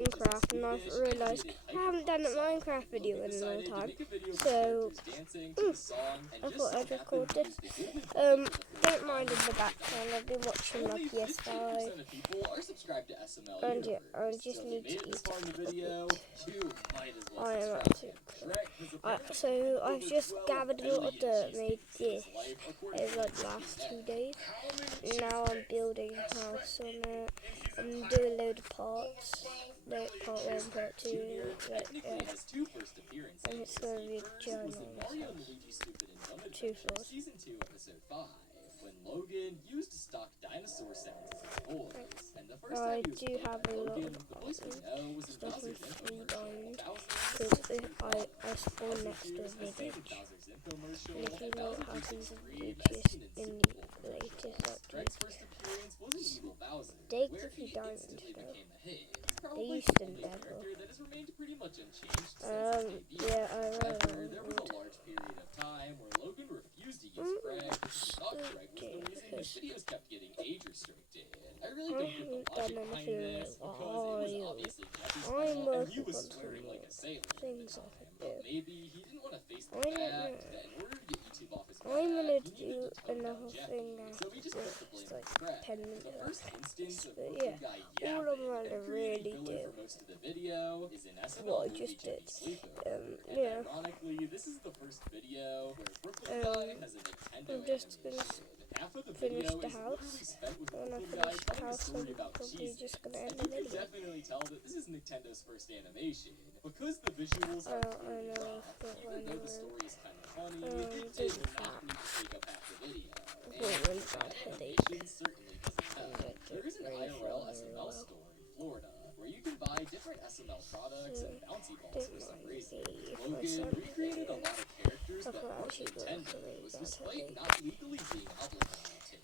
Minecraft, and I've realised I haven't done a Minecraft video in a long time, so I thought I'd record this. Don't mind in the background, I've been watching my PS5, and yeah, I just need to eat it. I am up to. So I've just gathered a lot of dirt, made this over the last 2 days. Now I'm building a house on it. I'm doing a load of parts, like part 1, part 2, yeah. And it's going to be a ginormous house. 2 floors. I do have a lot of stuff in 3 diamond, because I spawn next to a village. And if you know what happens in villages in the latest updates, they give you diamonds though. They used to never. Yeah, I remember. I haven't done anything in a while. I'm working on some things I could do. I don't know. I'm gonna do another thing after this. It's like 10 minutes left. But yeah, all I'm gonna really do, what I just did, yeah. I'm just gonna finish the house. When I finish the house, I'm probably just gonna end the video. I know, but I've got a really bad headache. There is an IRL SML store in Florida where you can buy different SML products and bouncy balls for some reason. Logan recreated a lot of characters that weren't Nintendo, despite not legally being obligated to.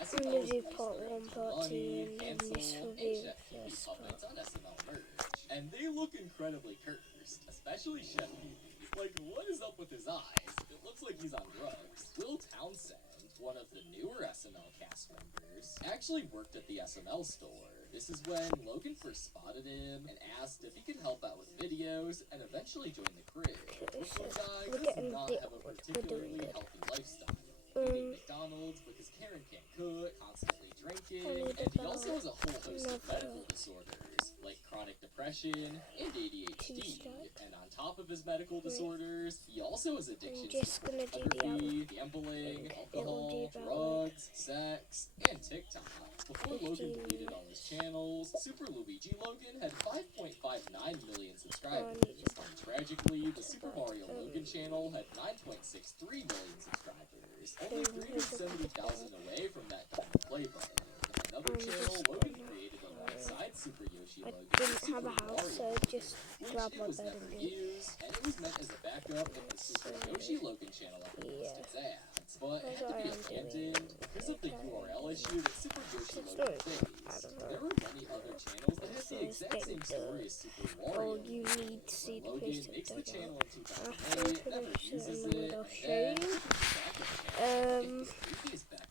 I'm gonna do part 1, part 2, and then this will be the first part. On SML merch, and they look incredibly cursed, especially Chef Pee. Like, what is up with his eyes? It looks like he's on drugs. Will Townsend, one of the newer SML cast members, actually worked at the SML store. This is when Logan first spotted him and asked if he could help out with videos and eventually join the crew. This guy does not have a particularly healthy lifestyle. Eating McDonald's because Karen can't cook, constantly drinking, and he also has a whole host of medical disorders, like chronic depression and ADHD. And on top of his medical disorders, he also has addictions to photography, gambling, alcohol, drugs, sex, and TikTok. Before Logan deleted all his channels, Super Luigi Logan had 5.59 million subscribers. Tragically, the Super Mario Logan channel had 9.63 million subscribers, only 370,000 away from that diamond play button. Another channel Logan created alongside Super Yoshi Logan. I didn't have a house, so just grab my bed and do it. And it was meant as a backup if the Super Yoshi Logan channel ever lost its ass. But it had to be abandoned because of the URL issue that Super Yoshi Logan faced. There were many other channels that had the exact same story as Super Wario. You need to see the place makes the channel in 2008, after never finish uses it, it, I'll show you.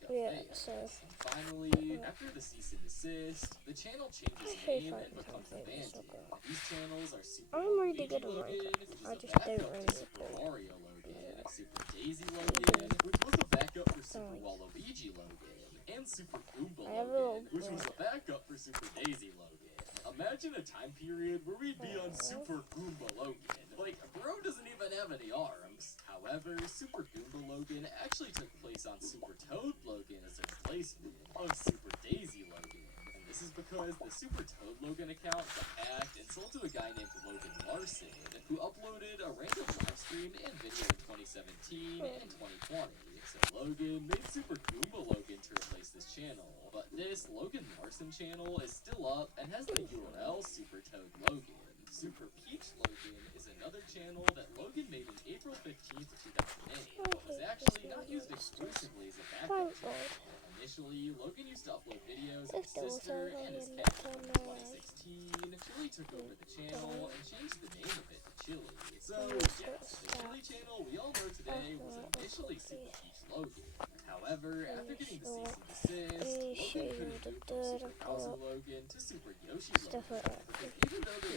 Yeah, so finally, after the cease and desist, the channel changes name and becomes abandoned. These channels are Super I'm really good at Logan, Minecraft. I which is just a don't backup really to Super support. Mario Logan, Super Daisy Logan, which was a backup for Super Waluigi Logan, and Super Goomba Logan, which was a backup for Super Daisy Logan. Imagine a time period where we'd be on Super Goomba Logan. Like, bro doesn't even have any arms. However, Super Goomba Logan actually took place on Super Toad Logan as a replacement of Super Daisy Logan. And this is because the Super Toad Logan account got hacked and sold to a guy named Logan Larson, who uploaded a random live stream and video in 2017 and 2020. So Logan made Super Goomba Logan to replace this channel. But this Logan Larson channel is still up and has the URL Super Toad Logan. Super Peach Logan is another channel that Logan made in April 15th, 2008, but was actually not used exclusively as a backup channel. Initially, Logan used to upload videos of his sister and his cat in 2016. Chili took over the channel and changed the name of it to Chili. So, yes, the Chili channel we all know today was initially Super Peach Logan. However, after getting the cease and desist, Logan couldn't move from Super Bowser Logan to Super Yoshi Logan, because even though they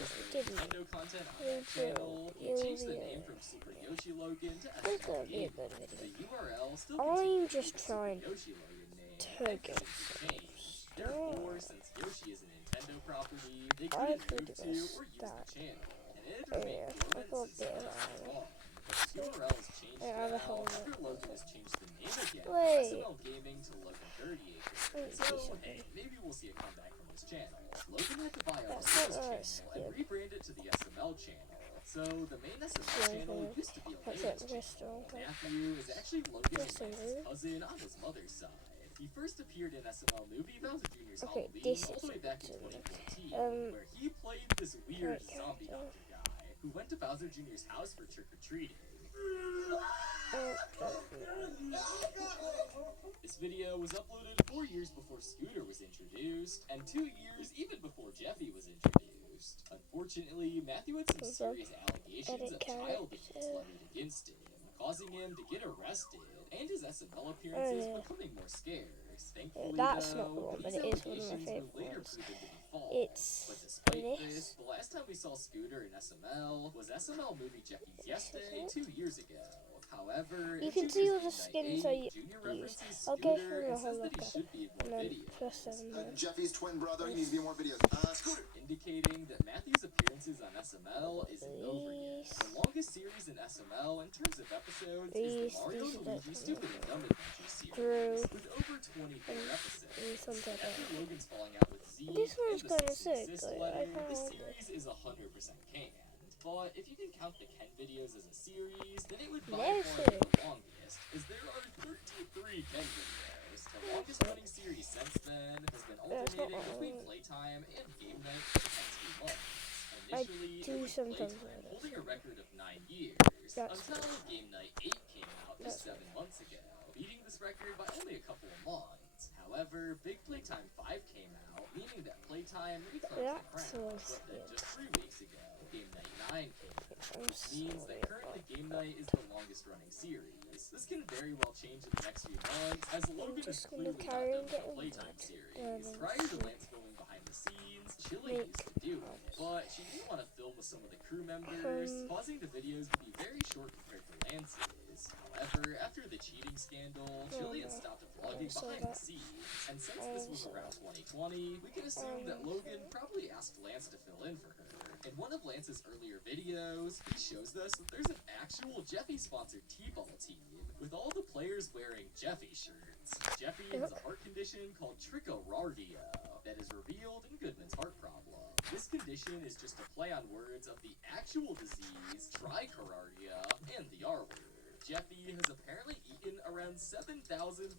Nintendo content on that channel. He changed the name from Super Yoshi Logan to It's gonna SML be a Gaming. good The video. URL still I'm continues just with the Super trying Yoshi Logan name to and get hasn't been changed. Therefore, since Yoshi is a Nintendo property, they I couldn't could move to miss or use that. the channel, and it had Yeah, remained I dormant got since there. 2001. But the URL has changed I have a now helmet. after Logan has changed the name again from Wait. SML Gaming to Logan 30 Let's Acres. see So, something. hey, maybe we'll see a comeback from his channel. Logan had to buy out That's Logan's not channel and skip. rebrand it to the SML channel. So, the main SML channel used to be a That's layman's it, channel. restaurant. Matthew is actually Logan and Yes, I Lance's do. cousin on his mother's side. He first appeared in SML movie Bowser Jr.'s Okay, Halloween this all the way is back in it. 2014, where he played this weird Okay. zombie doctor guy who went to Bowser Jr.'s house for trick-or-treating. This video was uploaded 4 years before Scooter was introduced, and 2 years even before Jeffy was introduced. Unfortunately, Matthew had some serious allegations of child abuse levied against him, causing him to get arrested, and his SML appearances becoming more scarce. Thankfully, That's though, not the one, but these it is one of my allegations favourite were later ones. proven to be false. It's But despite this. this, the last time we saw Scooter in SML was SML movie Jeffy's Yes Day 2 years ago. However, You in can see all the Junior's skins Midnight I 8, Junior use. references I'll go Scooter through and the says whole that he look should be in and more then videos, plus 7 more. Jeffy's twin brother, he needs to be in more videos. Scooter! indicating that Matthew's appearances on SML isn't over yet. The longest series in SML in terms of episodes is the Mario and Luigi Stupid and Dumb Adventure series, with over 24 episodes. Something like After that. Logan's falling out with Z This one's and the kinda cease and sick, desist like, I letter, kinda this like it. series is 100% canned. But if you can count the Ken videos as a series, then it would by They're far be sick. the longest, as there are 33 Ken videos. The longest running series since then has been alternating between Playtime and Game Night for the past few months. I Initially, do it was sometimes Playtime, like holding a that. record of 9 years, That's until Game Night 8 came out just 7 months ago, beating this record by only a couple of months. However, Big Playtime 5 came out, meaning that Playtime reclaims the That's crown. so But then sick. just 3 weeks ago, Game Night 9 came out, I'm which means sorry that currently Game Night is the longest running series. This can very well change in the next few months, as Logan is just gonna clearly not carry done on with the getting Playtime mad. series. Prior to Lance filming behind the scenes, Chili Make used to do it, but she didn't want to film with some of the crew members, causing the videos to be very short compared to Lance's. However, after the cheating scandal, Chili had stopped vlogging behind the scenes, and since this was around 2020, we can assume that Logan probably asked Lance to fill in for her. In one of Lance's earlier videos, he shows us that there's an actual Jeffy-sponsored T-ball team, with all the players wearing Jeffy shirts. Jeffy has a heart condition called trichorrhardia that is revealed in Goodman's heart problem. This condition is just a play on words of the actual disease, trichorrhardia, and the R word. Jeffy has apparently eaten around 7,500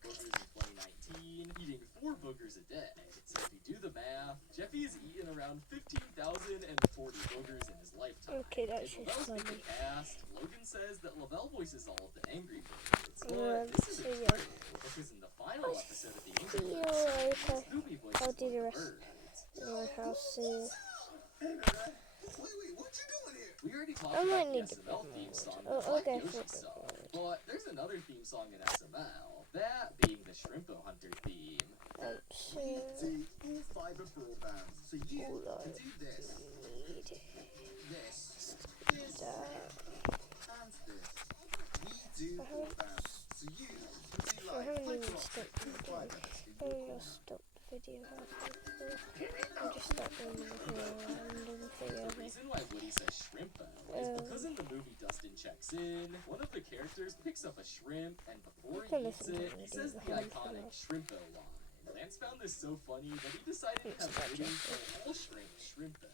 boogers in 2019, eating 4 boogers a day. So if you do the math, Jeffy has eaten around 15,040 boogers in his lifetime. Okay, that's In just Lavelle's funny. Big Cast, Logan says that Lavelle voices all of the Angry Birds, but this So isn't yeah. true, because in the final episode of the Angry feel Birds like series, Scooby voices I'll do the one of rest. birds. My house soon. Wait, what you doing here? We already talked I might about the need to SML put theme more song, water. the Black Okay, Yoshi flip it song, around. but there's another theme song in SML, that being the Shrimpo Hunter theme. So See, all fiber broadband. So you all can I do this, need this, is that. and this. We do broadband. So you can do I like haven't even fiber stopped optic the fiber video. I'm gonna stop the video halfway through. I just stopped doing the random thing The ever. reason why Woody says Shrimpo is because in the movie Dustin Checks In, one of the characters picks up a shrimp, and before I can he eats listen to it, the he video says the behind iconic it. Shrimpo line. Lance found this so funny that he decided to have not Woody call all shrimp Shrimpos.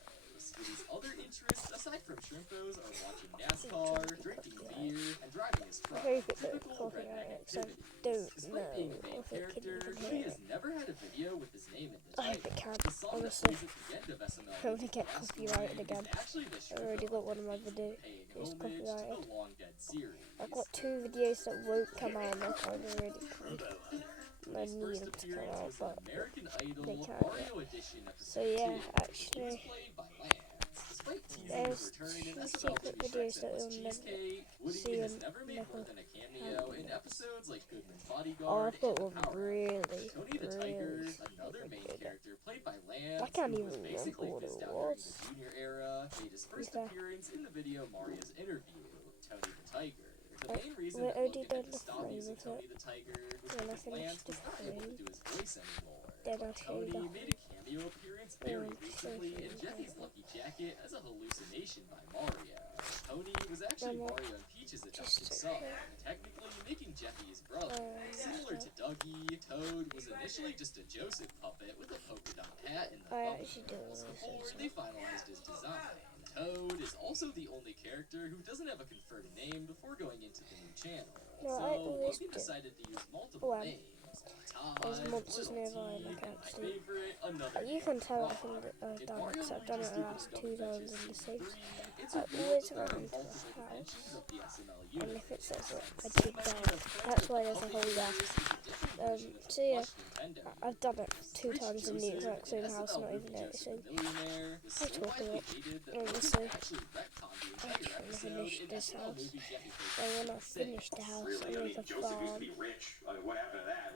Woody's other interests, aside from Shrimpos, are watching NASCAR, drinking beer, and driving his truck. I hope it don't Typical copyright redneck it, 'cause I activities. don't Despite being know the main if it can character, even Woody hear has it. never had a video with his name in the I hope title. it can, The song that honestly. plays at the end of SML I'm gonna get Asteroid copyrighted is again. actually the I already got one of my Shrimpo videos. paying It's homage to copyrighted. the Long Dead series. I've got 2 videos that won't come out on my channel already. I His need first them to come appearance out, was but an American Idol they can't Mario Edition so episode yeah, 2. He was actually, played by Lance. Despite teasing his there's return in 2 SML secret Movie videos Shreks that Endless you'll never Cheesecake, Woody see has and never made more never than a cameo in episodes like Goodman's Oh, Bodyguard I've got and The one Power really, Tony the Tiger, really another main good. character played by Lance, I can't who even was remember basically what it fizzed out during was. the junior era, made his first Okay. appearance in the video Mario's Interview, Tony the Tiger. The main reason We're that already Logan had done to the stop frame using of Tony it. the Tiger was When I because finish Lance the was not able to frame, do his voice anymore. then I'll show you Tony the made a cameo appearance very recently in station. Jeffy's Lucky Jacket as a hallucination by Mario. Tony was actually Then Mario and Peach's adopted just son, okay. technically making Jeffy his brother. Similar to so Dougie, Toad was initially just a Joseph puppet with a polka dot hat and the I thumb actually do nails want to before say they finalized his design. Toad is also the only character who doesn't have a confirmed name before going into the new channel. No, So I always Logan do. decided to use multiple Well, names. Todd, there's monsters Little nearby, T, and I can't and my see. favorite, another You can tell Frog. from the I've In done it, Mario 'cause I've done Luigi's it the Stupid last Double 2 Adventures times in the Season same. 3, it's I revealed always that there run are into the multiple house, dimensions of the SML and universe. if it says it, I So dig many down. of the friends That's of why the there's a puppet hole there. universe is a different version of the So yeah, plush Nintendo I've done it universe. 2 Rich times in the Joseph exact same in house, SML not movie even Joseph noticing. the Millionaire was so I talk a widely lot. hated that Honestly, Logan actually retconned the I'm entire trying to episode finish in this SML house. movie Jeffy And when I Faces finish the house, Really, I I make mean, a Joseph used to farm. be rich. I mean, what happened to that?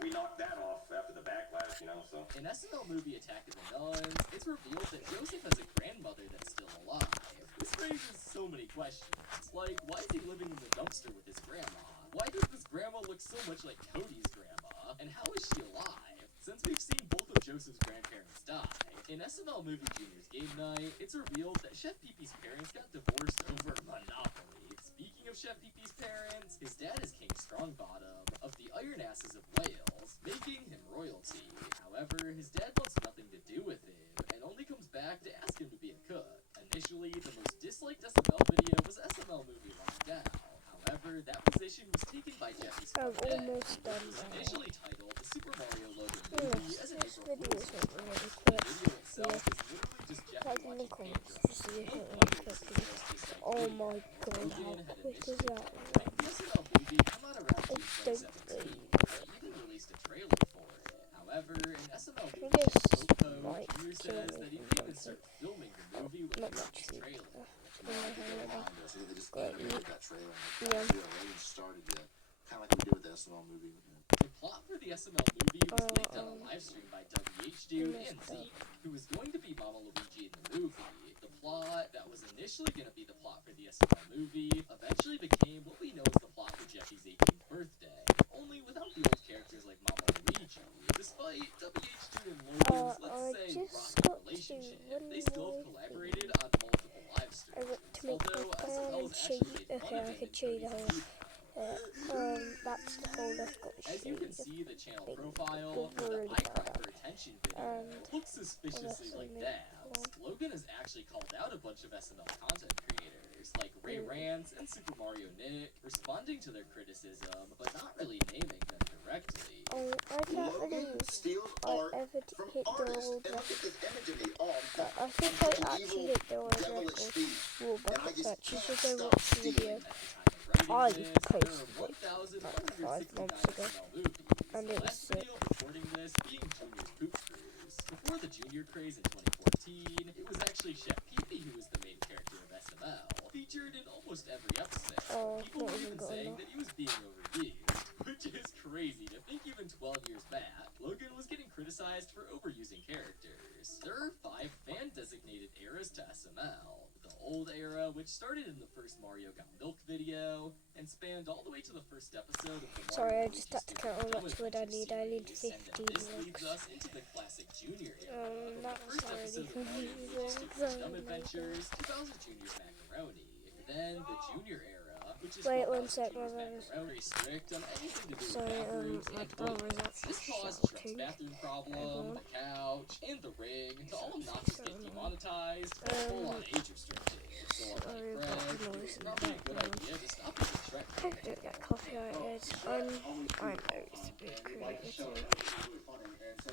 We knocked that off after the backlash, you know. So In SML movie Attack of the Nuns, it's revealed that Joseph has a grandmother that's still alive. This raises so many questions. Like, why is he living in the dumpster with his grandma? Why does this grandma look so much like Cody's grandma? And how is she alive? Since we've seen both of Joseph's grandparents die, in SML movie Junior's Game Night, it's revealed that Chef Pee-Pee's parents got divorced over Monopoly. Speaking of Chef Pee-Pee's parents, his dad is King Strongbottom of the Iron Asses of Wales, making him royalty. However, his dad wants nothing to do with him, and only comes back to ask him to be a cook. Initially, the most disliked SML video was SML movie Lockdown. However, that position was taken by Jeffy's I'm Fun Day, almost which done was now. initially titled The Super Mario Logan Movie as an This April video Fool's is joke. really The quick. video itself is literally just Jeffy Type in the watching comments Pandora. to see if No it wonder will this quick. is the most disliked Oh video. my god, Logan how had quick is initially that? planned the SML movie come out around June I don't 2017. think. He even released a trailer for it. However, in SML I movie guess Popo, might Junior kill says me that he from didn't even something. start filming the movie when Not he much released the trailer. I think they just Great. animated that trailer. And Yeah. the range started yet. Kind of like we did with the SML movie. The plot for the SML movie was leaked on a live stream by WH Dude and Zeke, who was going to be Mama Luigi in the movie. The plot that was initially going to be the plot for the SML movie eventually became what we know as the plot for Jeffy's 18th birthday, only without the old characters like Mama Luigi. Despite WH Dude and Logan's, I let's say, just rocky got to relationship, one they still have more collaborated on multiple live I streams. got to make Although my SML farm has cheat. actually made fun Okay, of I him could in cheat the 30 whole. That's the whole I've got to As you can show see, the channel Big profile for the really I Cry bad. for Attention video looks suspiciously also like made Dabs. Logan has actually called out a bunch of SML content creators, like Ray Rance and Super Mario Nick, responding to their criticism, but not really naming them directly. Oh, I can't Logan believe steals I art ever from hit the artists. old And look at record. this image of me. Oh, I think I'm I such an actually evil, hit the old devilish record. thief. Wall And I bucket just search. You can't should go stop watch the video. stealing. At the time I of writing this, there posted are it 1,169 months ago, SML movies. and The it was last sick. video recording this being Junior's Poop Cruise. Before the Junior craze in 2014, it was actually Chef Pee-Pee who was the main character of SML, featured in almost every episode. Oh, People not were even even got saying enough. that he was being overused, which is crazy to think even 12 years back, Logan was getting criticized for overusing characters. There are 5 fan-designated eras to SML. The old era, which started in the first Mario Got Milk video, and spanned all the way to the first episode of the Sorry, Mario I just had to count how much wood I need. I need 15 And then this leads blocks. us into the classic Junior era. From That the was first already episode of Mario confusing. Luigi's Stupid Dumb Adventures to Bowser Jr.'s Macaroni. Then the Junior era, which is Wait from one Bowser sec, my Jr.'s brother's. Macaroni, strict on anything to do with Sorry, bathrooms my and brother is toilets. This actually caused Shrek's shouting. bathroom problem, Everyone. the couch, and the ring to all not just get demonetized, but full-on age restricted. So Sorry like about Craig, the noise it's in the probably a good background. idea to stop using Shrek. I hope I don't get copyrighted. I know it's a bit creative too. It's already happened.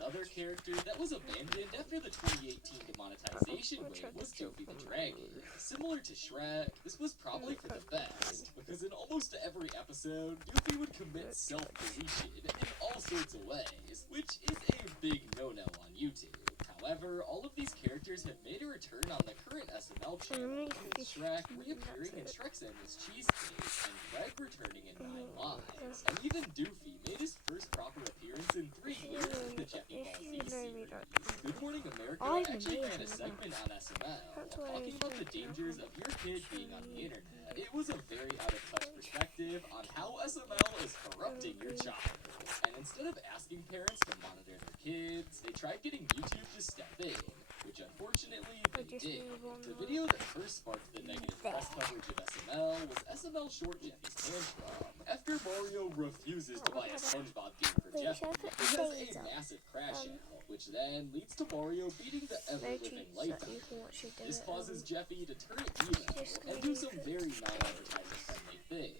Another character that was abandoned after the 2018 demonetization wave was Goofy the Dragon. Similar to Shrek, this was probably for the best, because in almost every episode, Goofy would commit self-deletion in all sorts of ways, which is a big no-no on YouTube. However, all of these characters have made a return on the current SML channel, with Shrek reappearing in Shrek's Endless Cheesecake, and Craig returning in 9 Lives. And even Doofy made his first proper appearance in 3 years in the Jeffy If Ball you Z know me, series. like, Good Morning America I'm actually had a amazing. segment on SML That's why talking about the dangers of your kid being on the internet. It was a very out-of-touch perspective on how SML is corrupting your child. And instead of asking parents to monitor their kids, they tried getting YouTube to step in, which unfortunately they just did. move on The now. video that first sparked the negative press coverage of SML was SML short Jeffy's tantrum. After Mario refuses to buy a SpongeBob game for Wait, Jeffy, should I put he has these a up? massive crash out, which then leads to Mario beating the No ever-living cheats life that out you of can him. watch it This causes Jeffy to turn evil Just and do some very non-advertising friendly things.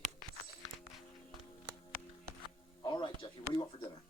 All right, Jeffy, what do you want for dinner?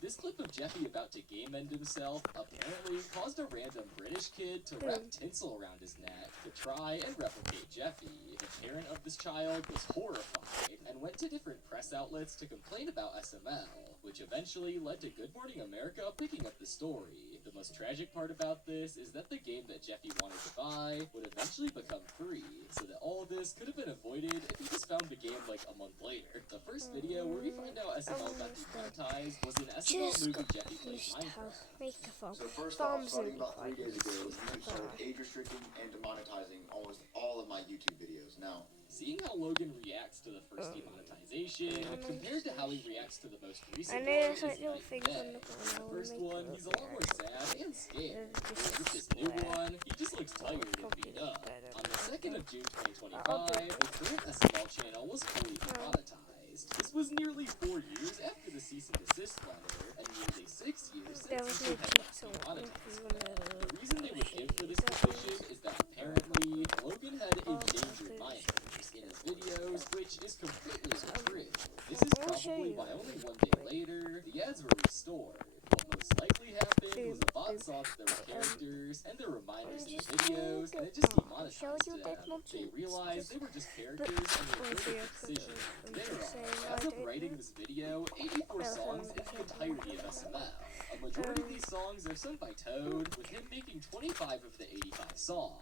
This clip of Jeffy about to game end himself apparently caused a random British kid to wrap tinsel around his neck to try and replicate Jeffy. The parent of this child was horrified and went to different press outlets to complain about SML, which eventually led to Good Morning America picking up the story. The most tragic part about this is that the game that Jeffy wanted to buy would eventually become free, so that all of this could have been avoided if he just found the game like a month later. The first video where we find out SML got demonetized was an SML Just movie got Jeffy plays used to Minecraft. make a farm. So first Farms off, starting and about 3 days ago, farms. YouTube started age restricting and demonetizing almost all of my YouTube videos. Now, Seeing how Logan reacts to the first demonetization compared to how he reacts to the most I recent know one there's is like little night things and on day. the corner. The first one, he's a lot more sad and scared. Just With this new one, he just looks tired and beat up. On the 2nd of June 2025, the current SML channel was fully demonetized. This was nearly 4 years after the cease and desist letter, and nearly 6 years There since was YouTube no had cheats last on demonetized. it. The reason they would give for this decision is that apparently Logan had endangered minors in his videos, which is completely untrue. This is probably why only 1 day later, the ads were restored. What most likely happened was a bot saw that there were characters and there were minors in the videos, and it just demonetized them. They realized they were just characters and they made a decision. There are, as of writing this video, 84 songs in the entirety of SML. A majority of these songs are sung by Toad, with him making 25 of the 85 songs.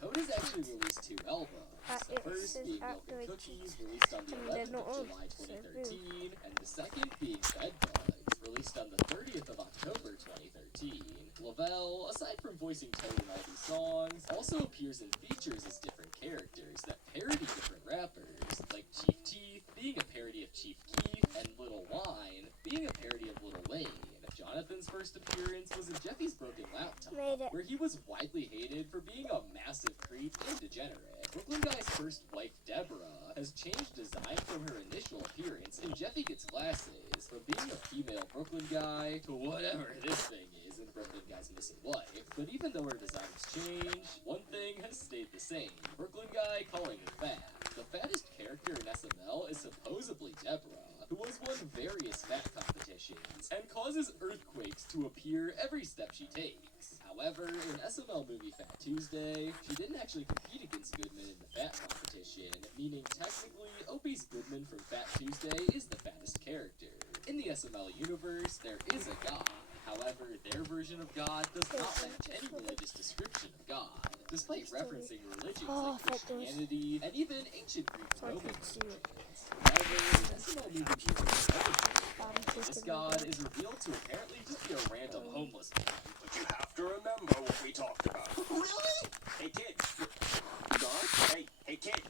Toad has actually released 2 albums. The first being Milk and Cookies, released on the 11th of July 2013, and the second being Bed Bugs, released on the 30th of October 2013. Lavelle, aside from voicing Toad in all these songs, also appears in features as different characters that parody different rappers, like Chief Teeth being a parody of Chief Keef, and Lil Wayne being a parody of Lil Wayne. Jonathan's first appearance was in Jeffy's Broken Laptop, where he was widely hated for being a massive creep and degenerate. Brooklyn Guy's first wife, Deborah, has changed design from her initial appearance in Jeffy Gets Glasses, from being a female Brooklyn Guy to whatever this thing is in Brooklyn Guy's Missing Wife. But even though her design has changed, one thing has stayed the same. Brooklyn Guy calling her fat. The fattest character in SML is supposedly Deborah, who has won various fat competitions and causes earthquakes to appear every step she takes. However, in SML movie Fat Tuesday, she didn't actually compete against Goodman in the fat competition, meaning technically Opie's Goodman from Fat Tuesday is the fattest character. In the SML universe, there is a god. However, their version of God does not match any religious description of God, despite referencing religions like Christianity and even ancient Greek and Roman religions. However, in SML movie this god is revealed to apparently just be a random homeless man. But you have to remember what we talked about. really? Hey, kid. God? Hey, kid.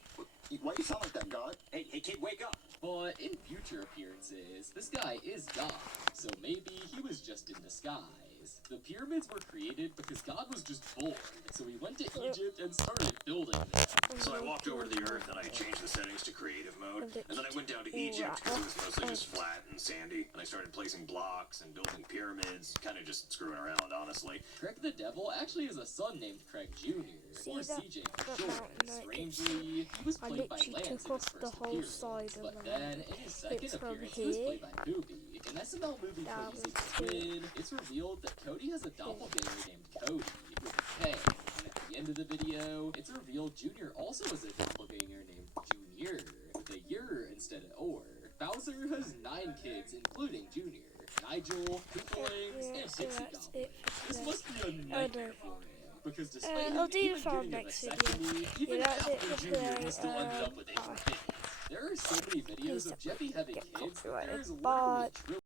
Why do you sound like that, God? Hey, kid, wake up. But in future appearances, this guy is God, so maybe he was just in disguise. The pyramids were created because God was just bored, so he went to Egypt and started building them. So I walked over to the Earth and I changed the settings to creative mode, and then I went down to Egypt because it was mostly just flat and sandy, and I started placing blocks and building pyramids, kind of just screwing around, honestly. Craig the Devil actually has a son named Craig Jr., or CJ for short. Strangely, he was played by Lance in his first appearance, but then in his second appearance he was played by Cody. In SML movie Cody Seeks a Twin, it's revealed that Cody has a doppelganger named Cody, with a K, and at the end of the video, it's revealed Junior also has a doppelganger named Junior, with a yer instead of or. Bowser has 9 kids, including Junior, Nigel, Koopalings, and Pixie Goblin. This must be a nightmare for him, because despite him I'll do even the farm getting a next vasectomy, video. even Yeah, that's it after for Junior, today. he still ended up with 8 kids. There are so many videos Please of Jeffy having get kids. copyrighted, There's but literally